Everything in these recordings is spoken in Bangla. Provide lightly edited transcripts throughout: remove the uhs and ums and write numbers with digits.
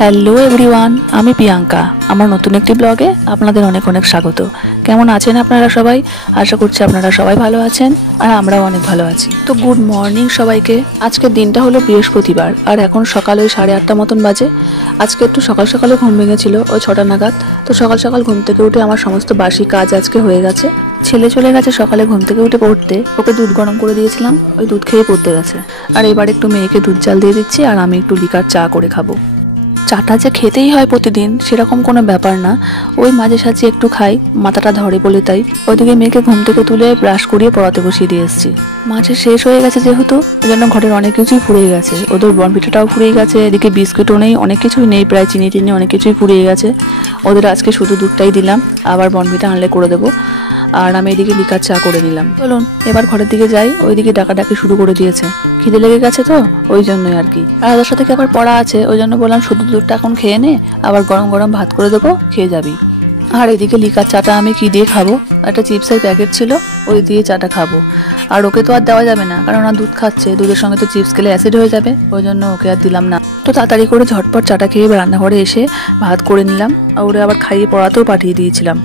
হ্যালো এভরিওয়ান, আমি প্রিয়াঙ্কা। আমার নতুন একটি ব্লগে আপনাদের অনেক অনেক স্বাগত। কেমন আছেন আপনারা সবাই? আশা করছি আপনারা সবাই ভালো আছেন আর আমরাও অনেক ভালো আছি। তো গুড মর্নিং সবাইকে। আজকের দিনটা হলো বৃহস্পতিবার আর এখন সকাল ওই 8:30 মতন বাজে। আজকে একটু সকাল সকালে ঘুম ভেঙেছিল ওই 6টা নাগাদ। তো সকাল সকাল ঘুম থেকে উঠে আমার সমস্ত বাসি কাজ আজকে হয়ে গেছে। ছেলে চলে গেছে সকালে ঘুম থেকে উঠে পড়তে, ওকে দুধ গরম করে দিয়েছিলাম, ওই দুধ খেয়ে পড়তে গেছে। আর এবার একটু মেয়েকে দুধ জাল দিয়ে দিচ্ছি আর আমি একটু লিকার চা করে খাবো। চাটা যে খেতেই হয় প্রতিদিন সেরকম কোনো ব্যাপার না, ওই মাঝে সাঝে একটু খাই, মাথাটা ধরে বলে তাই। ওইদিকে মেয়েকে ঘুম থেকে তুলে ব্রাশ করিয়ে পড়াতে বসিয়ে দিয়ে এসেছি। মাঝে শেষ হয়ে গেছে যেহেতু, ওই জন্য ঘরের অনেক কিছুই ফুরিয়ে গেছে। ওদের বনভিটাটাও ফুরিয়ে গেছে, এদিকে বিস্কুটও নেই, অনেক কিছুই নেই, প্রায় চিনি টিনি অনেক কিছুই ফুরিয়ে গেছে। ওদের আজকে শুধু দুধটাই দিলাম, আবার বনভিটা আনলে করে দেবো। আর আমি এদিকে লিকার চা করে নিলাম। চলুন এবার ঘরের দিকে যাই, ওইদিকে ডাকাডাকি শুরু করে দিয়েছে, খিদে লেগে গেছে তো ওই জন্যই আর কি। আর ওদের সাথে আবার পড়া আছে, ওই জন্য বললাম শুধু দুধটা এখন খেয়ে নে, আবার গরম গরম ভাত করে দেবো, খেয়ে যাবি। আর এদিকে লিকার চাটা আমি কি দিয়ে খাবো, একটা চিপসের প্যাকেট ছিল ওই দিয়ে চাটা খাবো। আর ওকে তো আর দেওয়া যাবে না, কারণ ওরা দুধ খাচ্ছে, দুধের সঙ্গে তো চিপস খেলে অ্যাসিড হয়ে যাবে, ওই জন্য ওকে আর দিলাম না। তো তাড়াতাড়ি করে ঝটপট চাটা খেয়ে রান্নাঘরে এসে ভাত করে নিলাম, ওরে আবার খাইয়ে পড়াতেও পাঠিয়ে দিয়েছিলাম।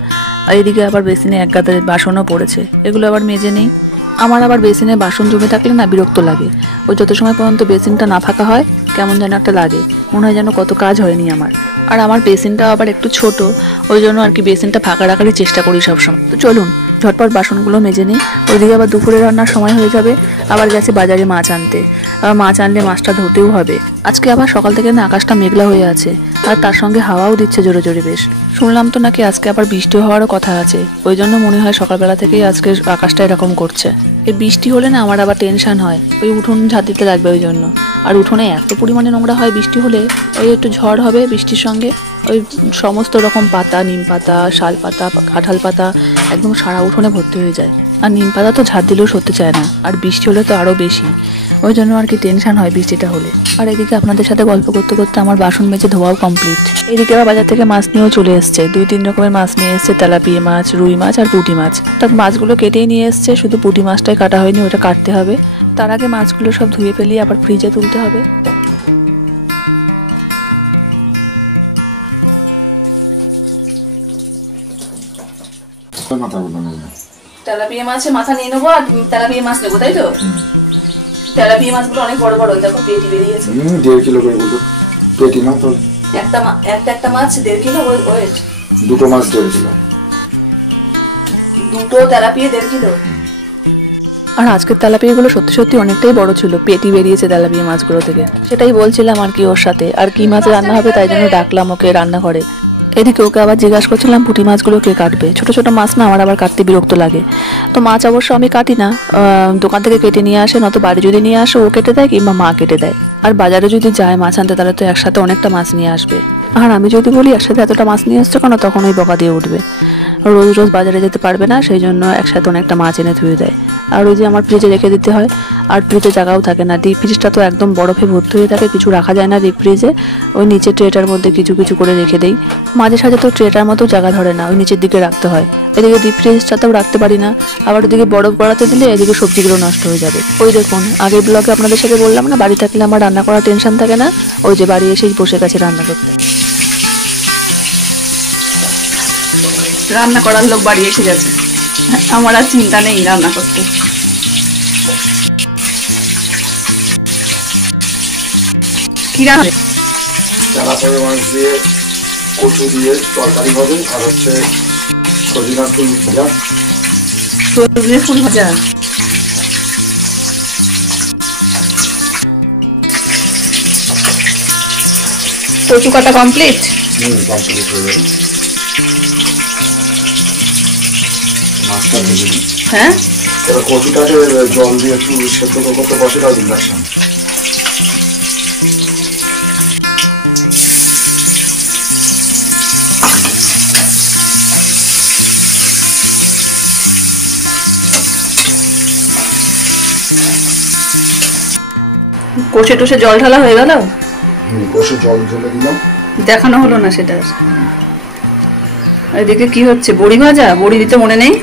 আর এদিকে আবার বেসিনে এক গাদা বাসনও পড়েছে, এগুলো আবার মেজে নেই। আমার আবার বেসিনে বাসন জমে থাকলে না বিরক্ত লাগে, ওই যত সময় পর্যন্ত বেসিনটা না ফাঁকা হয় কেমন যেন একটা লাগে, মনে হয় যেন কত কাজ হয়নি আমার। আর আমার বেসিনটাও আবার একটু ছোট, ওই জন্য আর কি বেসিনটা ফাঁকা রাখারই চেষ্টা করি সবসময়। তো চলুন ঝটপট বাসনগুলো মেজে নিই, ওইদিকে আবার দুপুরে রান্নার সময় হয়ে যাবে। আবার গেছে বাজারে মাছ আনতে, আবার মাছ আনলে মাছটা ধুতেও হবে। আজকে আবার সকাল থেকে না আকাশটা মেঘলা হয়ে আছে, আর তার সঙ্গে হাওয়াও দিচ্ছে জোরে জোরে বেশ। শুনলাম তো নাকি আজকে আবার বৃষ্টি হওয়ারও কথা আছে, ওই জন্য মনে হয় সকালবেলা থেকেই আজকে আকাশটা এরকম করছে। এই বৃষ্টি হলে না আমার আবার টেনশন হয়, ওই উঠোন ঝাঁট দিতে লাগবে ওই জন্য। আর উঠোনে এত পরিমাণে নোংরা হয় বৃষ্টি হলে, ওই একটু ঝড় হবে বৃষ্টির সঙ্গে, ওই সমস্ত রকম পাতা, নিম পাতা, শাল পাতা, কাঁঠাল পাতা একদম সারা উঠোনে ভর্তি হয়ে যায়। আর নিম পাতা তো ঝাঁট দিলেও সরতে চায় না, আর বৃষ্টি হলে তো আরও বেশি, ওই জন্য আর কি টেনশন হয় বৃষ্টিটা হলে। আর এদিকে আপনাদের সাথে গল্প করতে করতে আমার বাসন মেজে ধোয়াও কমপ্লিট। এদিকে আবার বাজার থেকে মাছ নিয়েও চলে এসছে, 2-3 রকমের মাছ নিয়ে এসছে, তেলাপিয়া মাছ, রুই মাছ আর পুঁটি মাছ। তার মাছগুলো কেটেই নিয়ে এসছে, শুধু পুঁটি মাছটাই কাটা হয়নি, ওটা কাটতে হবে। তার আগে মাছগুলো সব ধুয়ে ফেলিয়ে আবার ফ্রিজে তুলতে হবে। তেলাপিয়া মাছের মাথা নিয়ে নেবো আর তেলাপিয়া মাছ নেবো, তাই তো? তেলাপিয়া মাছগুলো অনেক বড় বড়, দেখো পেটি বেরিয়েছে। 1.5 কিলো করে বলতো পেটি না তো, একটা মাছ 1.5 কিলো ওয়েট, দুটো মাছ 1.5 কিলো, দুটো তেলাপিয়া 1.5 কিলো। আর আজকের তেলাপিয়াগুলো সত্যি সত্যি অনেকটাই বড় ছিল, পেটি বেরিয়েছে তেলাপিয়া মাছগুলো থেকে। সেটাই বলছিলাম আর কি ওর সাথে, আর কি মাছ রান্না হবে তাই জন্য ডাকলাম ওকে রান্নাঘরে। এদিকে ওকে আবার জিজ্ঞাসা করছিলাম পুঁটি মাছগুলো কে কাটবে, ছোট ছোট মাছ না আমার আবার কাটতে বিরক্ত লাগে। তো মাছ অবশ্য আমি কাটি না, দোকান থেকে কেটে নিয়ে আসে, নয়তো বাড়ি যদি নিয়ে আসে ও কেটে দেয় কিংবা মা কেটে দেয়। আর বাজারে যদি যায় মাছ আনতে তাহলে তো একসাথে অনেকটা মাছ নিয়ে আসবে, আর আমি যদি বলি একসাথে এতটা মাছ নিয়ে আসছে কেন, তখন ওই বকা দিয়ে উঠবে। রোজ রোজ বাজারে যেতে পারবে না, সেই জন্য একসাথে অনেকটা মাছ এনে ধুয়ে দেয়। আর ওই যে আমার ফ্রিজে রেখে দিতে হয়, আর ফ্রিজে জায়গাও থাকে না, ডিপ ফ্রিজটা তো একদম বরফে ভর্তি হয়ে থাকে, কিছু রাখা যায় না ডিপ ফ্রিজে। ওই নিচে ট্রেটার মধ্যে কিছু কিছু করে রেখে দেই, মাঝে সাঝে তো ট্রেটার মতো জায়গা ধরে না, ওই নিচের দিকে রাখতে হয়। এদিকে ডিপ ফ্রিজটাতেও রাখতে পারি না, আবার ওদিকে বরফ গড়াতে দিলে এদিকে সবজিগুলো নষ্ট হয়ে যাবে। ওই দেখুন আগের ব্লগে আপনাদের সাথে বললাম না বাড়ি থাকলে আমার রান্না করার টেনশন থাকে না, ওই যে বাড়ি এসেই বসে গেছে রান্না করতে। রান্না করার লোক বাড়ি এসে গেছে, আমার আর চিন্তা নেই রান্না করতে। কি রান্না? তেলাপিয়া মাছ দিয়ে কচু দিয়ে তরকারি হবে, আর হচ্ছে সজনা ফুল ভাজা। সজনে ফুল ভাজা, কচু কাটা কমপ্লিট? কমপ্লিট হয়ে যাবে। মাছটা ভেজে দিই। হ্যাঁ, এবার কচুটাকে জল দিয়ে একটু সেদ্ধ করতে বসে দাও ইন্ডাকশন। কষে টষে জল ঢালা হয়ে গেল? কষে জল ঢেলে দিলাম, দেখানো হলো না সেটা। এদিকে কি হচ্ছে, বড়ি ভাজা? বড়ি দিতে মনে নেই।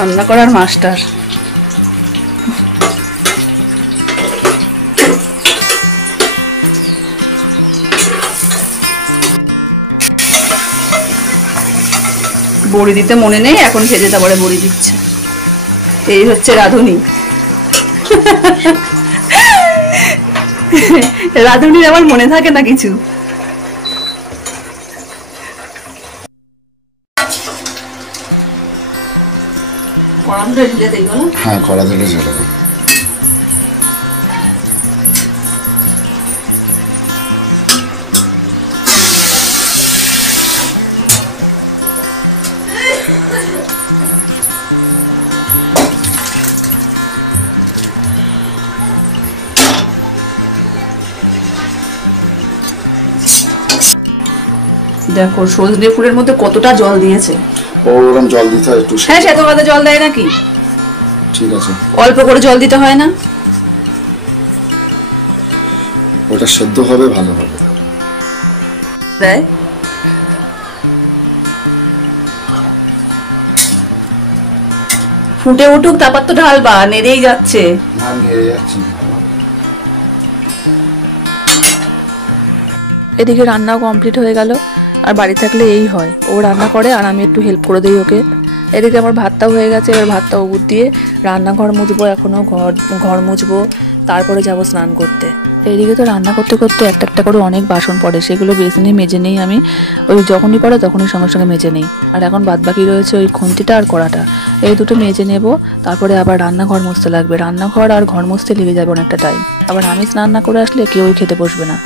রান্না করার মাস্টার। বড়ি দিতে মনে নেই, এখন ভেজে তারপরে বড়ি দিচ্ছে। এই হচ্ছে রাঁধুনি। রাঁধুনির আমার মনে থাকে না কিছু। হ্যাঁ, কড়া ধরে ঝেড়ে দেবো। দেখো সজনে ফুলের মধ্যে কতটা জল দিয়েছে। ওরকম জল দিতে হয় একটু। হ্যাঁ, সে তো কথা জল দেয় নাকি? ঠিক আছে, অল্প করে জল দিতে হয় না? ওটা সেদ্ধ হবে, ভালো হবে। দেয়। ফুটে উঠুক, তারপর তো ঢালবা। নেড়েই যাচ্ছে। না, নেড়ে যাচ্ছি। এদিকে রান্নাও কমপ্লিট হয়ে গেল। আর বাড়ি থাকলে এই হয়, ও রান্না করে আর আমি একটু হেল্প করে দিই ওকে। এদিকে আমার ভাতটাও হয়ে গেছে। এবার ভাতটা উবুর দিয়ে রান্নাঘর মুছবো, এখনও ঘর মুছবো, তারপরে যাব স্নান করতে। এইদিকে তো রান্না করতে করতে একটা একটা করে অনেক বাসন পড়ে, সেগুলো বেসিনে মেজে নেই আমি। ওই যখনই পড়ে তখনই সঙ্গে সঙ্গে মেজে নেই। আর এখন বাদবাকি রয়েছে ওই খুন্তিটা আর কড়াটা, এই দুটো মেজে নেব। তারপরে আবার রান্নাঘর মুছতে লাগবে। রান্নাঘর আর ঘর মুছতে লেগে যাবে অনেকটা টাইম। আবার আমি স্নান না করে আসলে কেউই খেতে বসবে না।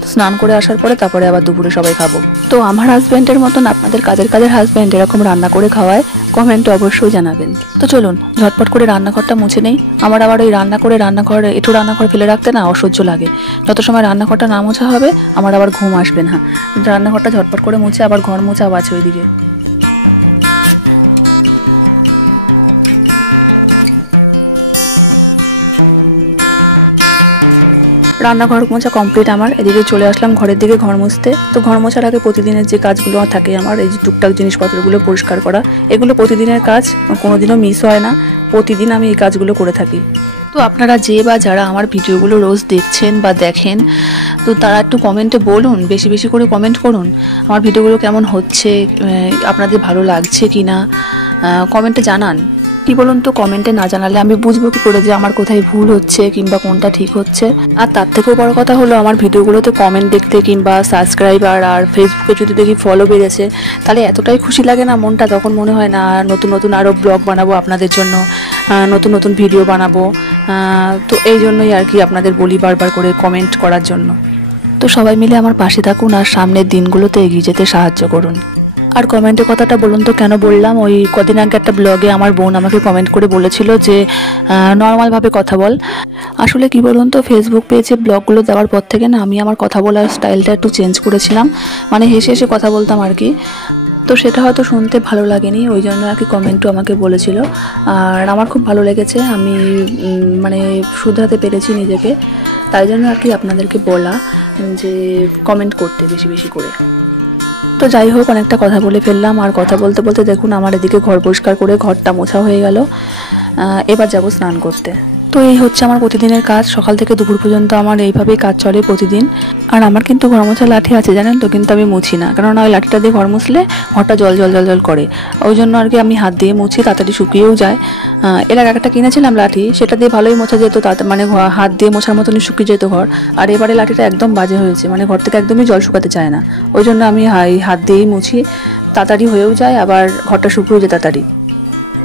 তো স্নান করে আসার পরে তারপরে আবার দুপুরে সবাই খাবো। তো আমার হাজব্যান্ডের মতন আপনাদের কাজের হাজব্যান্ড এরকম রান্না করে খাওয়ায়, কমেন্টে অবশ্যই জানাবেন। তো চলুন ঝটপট করে রান্নাঘরটা মুছে নেই। আমার আবার ওই রান্নাঘর ফেলে রাখতে না অসহ্য লাগে। যত সময় রান্নাঘরটা না মোছা হবে আমার আবার ঘুম আসবে না। রান্নাঘরটা ঝটপট করে মুছে আবার ঘর মোছাও আছে ওইদিকে। রান্নাঘর মোছা কমপ্লিট আমার। এদিকে চলে আসলাম ঘরের দিকে ঘর মুছতে। তো ঘর মোছার আগে প্রতিদিনের যে কাজগুলো থাকে আমার, এই যে টুকটাক জিনিসপত্রগুলো পরিষ্কার করা, এগুলো প্রতিদিনের কাজ, কোনোদিনও মিস হয় না। প্রতিদিন আমি এই কাজগুলো করে থাকি। তো আপনারা যে বা যারা আমার ভিডিওগুলো রোজ দেখছেন বা দেখেন, তো তারা একটু কমেন্টে বলুন, বেশি বেশি করে কমেন্ট করুন আমার ভিডিওগুলো কেমন হচ্ছে, আপনাদের ভালো লাগছে কি না, কমেন্টে জানান। কি বলুন তো, কমেন্টে না জানালে আমি বুঝবো কি করে যে আমার কোথায় ভুল হচ্ছে কিংবা কোনটা ঠিক হচ্ছে। আর তার থেকেও বড় কথা হলো, আমার ভিডিওগুলোতে কমেন্ট দেখতে কিংবা সাবস্ক্রাইবার আর ফেসবুকে যদি দেখি ফলো বেড়েছে, তাহলে এতটাই খুশি লাগে না মনটা, তখন মনে হয় না নতুন নতুন আরও ব্লগ বানাবো আপনাদের জন্য, নতুন নতুন ভিডিও বানাবো। তো এই জন্যই আর কি আপনাদের বলি বারবার করে কমেন্ট করার জন্য। তো সবাই মিলে আমার পাশে থাকুন আর সামনের দিনগুলোতে এগিয়ে যেতে সাহায্য করুন। আর কমেন্টের কথাটা বলুন তো কেন বললাম, ওই কদিন আগে একটা ব্লগে আমার বোন আমাকে কমেন্ট করে বলেছিল যে নর্মালভাবে কথা বল। আসলে কি বলুন তো, ফেসবুক পেজে ব্লগগুলো দেওয়ার পর থেকে না আমি আমার কথা বলার স্টাইলটা একটু চেঞ্জ করেছিলাম, মানে হেসে হেসে কথা বলতাম আর কি। তো সেটা হয়তো শুনতে ভালো লাগেনি, ওই জন্য আর কি কমেন্টও আমাকে বলেছিল। আর আমার খুব ভালো লেগেছে, আমি মানে শুধরাতে পেরেছি নিজেকে, তাই জন্য আর কি আপনাদেরকে বলা যে কমেন্ট করতে বেশি বেশি করে। তো যাই হোক, অনেকটা কথা বলে ফেললাম। আর কথা বলতে বলতে দেখুন আমার এদিকে ঘর পরিষ্কার করে ঘরটা মোছা হয়ে গেল। এবার যাব স্নান করতে। তো এই হচ্ছে আমার প্রতিদিনের কাজ, সকাল থেকে দুপুর পর্যন্ত আমার এইভাবেই কাজ চলে প্রতিদিন। আর আমার কিন্তু ঘর মোছা লাঠি আছে জানেন তো, কিন্তু আমি মুছি না, কারণ ওই লাঠিটা দিয়ে ঘর মুছলে ঘরটা জল জল জল জল করে, ওই জন্য আর কি আমি হাত দিয়ে মুছি, তাড়াতাড়ি শুকিয়েও যায়। এর আগে একটা কিনেছিলাম লাঠি, সেটা দিয়ে ভালোই মোছা যেত, মানে হাত দিয়ে মোছার মতনই শুকিয়ে যেত ঘর। আর এবারে লাঠিটা একদম বাজে হয়েছে, মানে ঘর থেকে একদমই জল শুকাতে চায় না, ওই জন্য আমি হাত দিয়েই মুছি, তাড়াতাড়ি হয়েও যায়, আবার ঘরটা শুকিয়েও যায় তাড়াতাড়ি।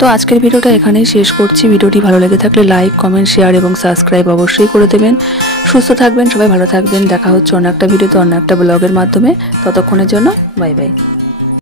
তো আজকের ভিডিওটা এখানেই শেষ করছি। ভিডিওটি ভালো লেগে থাকলে লাইক, কমেন্ট, শেয়ার এবং সাবস্ক্রাইব অবশ্যই করে দেবেন। সুস্থ থাকবেন, সবাই ভালো থাকবেন। দেখা হচ্ছে অন্য একটা ভিডিওতে, অন্য একটা ব্লগের মাধ্যমে। ততক্ষণের জন্য বাই বাই।